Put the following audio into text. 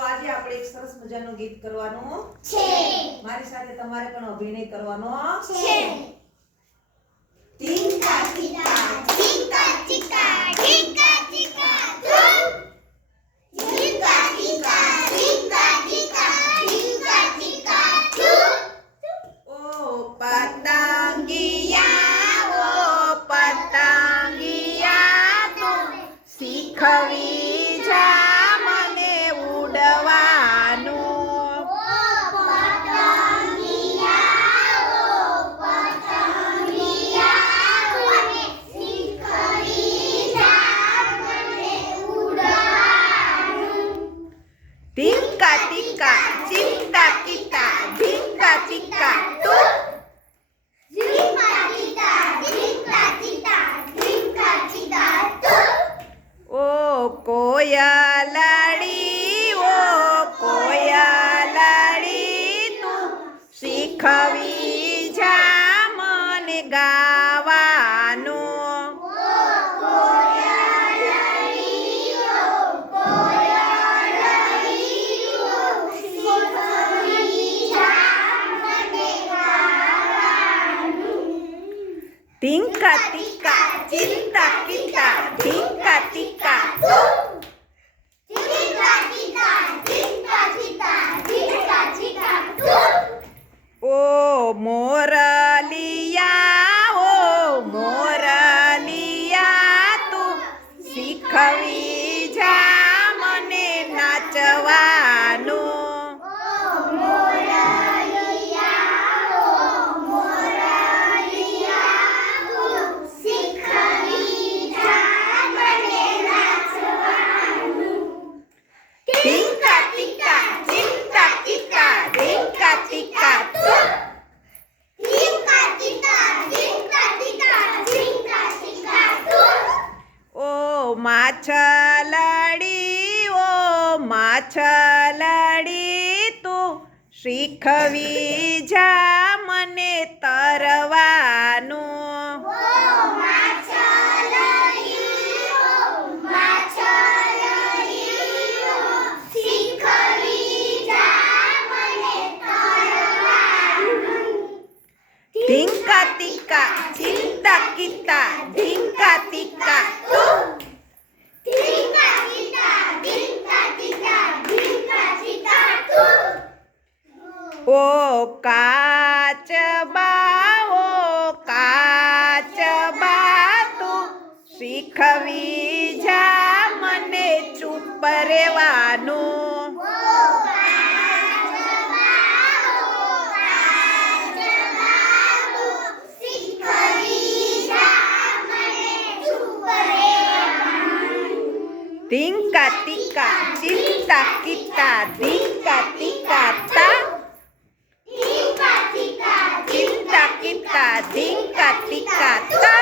આજે આપણે એક સરસ મજાનું ગીત કરવાનું છે। મારી સાથે તમારે પણ અભિનય કરવાનો છે। ટીકા ટીકા ટીકા ટીકા ટીકા ટીકા ધૂમ ટીકા ટીકા ટીકા ટીકા ટીકા ટીકા ધૂમ ઓ પતંગિયા તું શીખવી જા મને ઉડવાનું ટીકા ટીકા ચિંતા ટીકા ટીકા ટીકા તું ઓ કોયલડી તું શીખવી જા મને ગાવાનું ટીકા ટીકા ચિંતા ટીકા ટીકા ટીકા તું ઓ મોરલિયા તું શીખવી જા મને નાચવાનું ટીકા ટીકા ચિંતા ટીકા ટીકા ટીકા તું ઓ માછલડી તું શીખવી જા મને તરવાનું ટીકા ટીકા ચિંતા ટીકા ટીકા ટીકા તું ઓ કાચબા તું શીખવી જા મને ચૂપ રહેવાનું ટીકા ટીકા ચિંતા ટીકા ટીકા ટીકા તા ચિંતા ટીકા ટીકા ટીકા તા